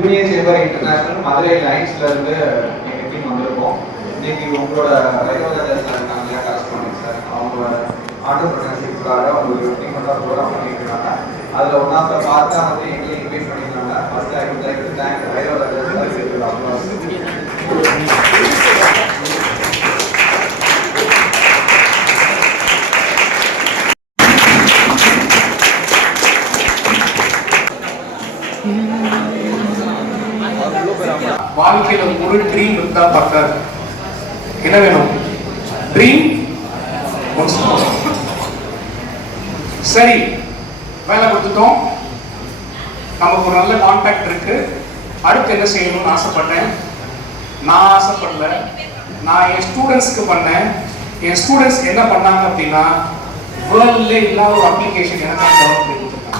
Union chamber international Madurai லைன்ஸ்ல இருந்து எங்க team வந்திருக்கோம். இன்னைக்கு உங்களோட வைரோதர்ஸ் இருக்காங்க இல்லையா கரஸ்பாண்டன்ட் சார், அவங்களோட ஆண்டர்பிரினர்ஷிப்காக அவங்க ஒரு டீமோட ப்ரோக்ராம் பண்ணிட்டு இருக்காங்க. அதில் ஒன்னாக பார்த்தா வந்து எங்களை இன்வைட் பண்ணியிருக்காங்க. First I would like to thank வைரோதர்ஸ் சார். அப்ளாஸ். வாழ்க்கையில ஒரு ட்ரீம் இருந்தா பத்தாது. என்ன வேணும்? ட்ரீம். சரி, வேலை கொடுத்துட்டோம், நமக்கு ஒரு நல்ல கான்டாக்ட் இருக்கு. அடுத்து என்ன செய்யணும்னு ஆசைப்பட்டேன். நான் ஆசைப்படல, நான் என் ஸ்டூடெண்ட்ஸ்க்கு பண்ணேன். என் ஸ்டூடெண்ட்ஸ் என்ன பண்ணாங்க அப்படின்னா, வேர்ல்ட்ல இல்லாத ஒரு அப்ளிகேஷன் எனக்கு டெவலப் பண்ணி கொடுத்துருக்காங்க.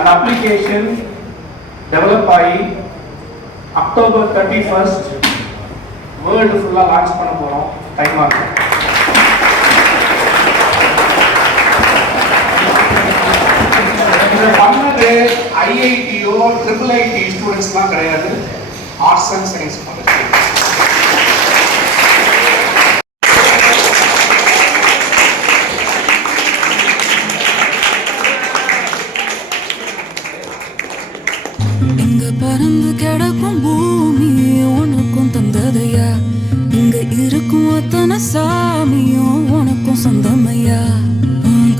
An application developed by October 31st world full launch பண்ண போறோம். டைம் ஆகும். இது பண்ணது ஐஐடியோ IIT ஸ்டூடெண்ட்ஸ்லாம் கிடையாது, ஆர்ட்ஸ் அண்ட் சயின்ஸ் பண்ண ஸ்டூடெண்ட்ஸ். இங்க பறந்து கிடக்கும் பூமி உனக்கும் தந்ததையா, இங்க இருக்கும் அத்தனை சாமியும் உனக்கும் சொந்தமையா. உன்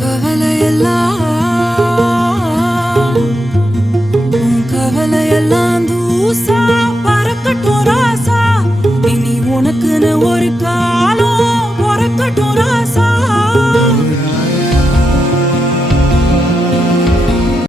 கவலையெல்லாம் தூசா பறக்கட்டும் ராசா, இனி உனக்குன்னு ஒரு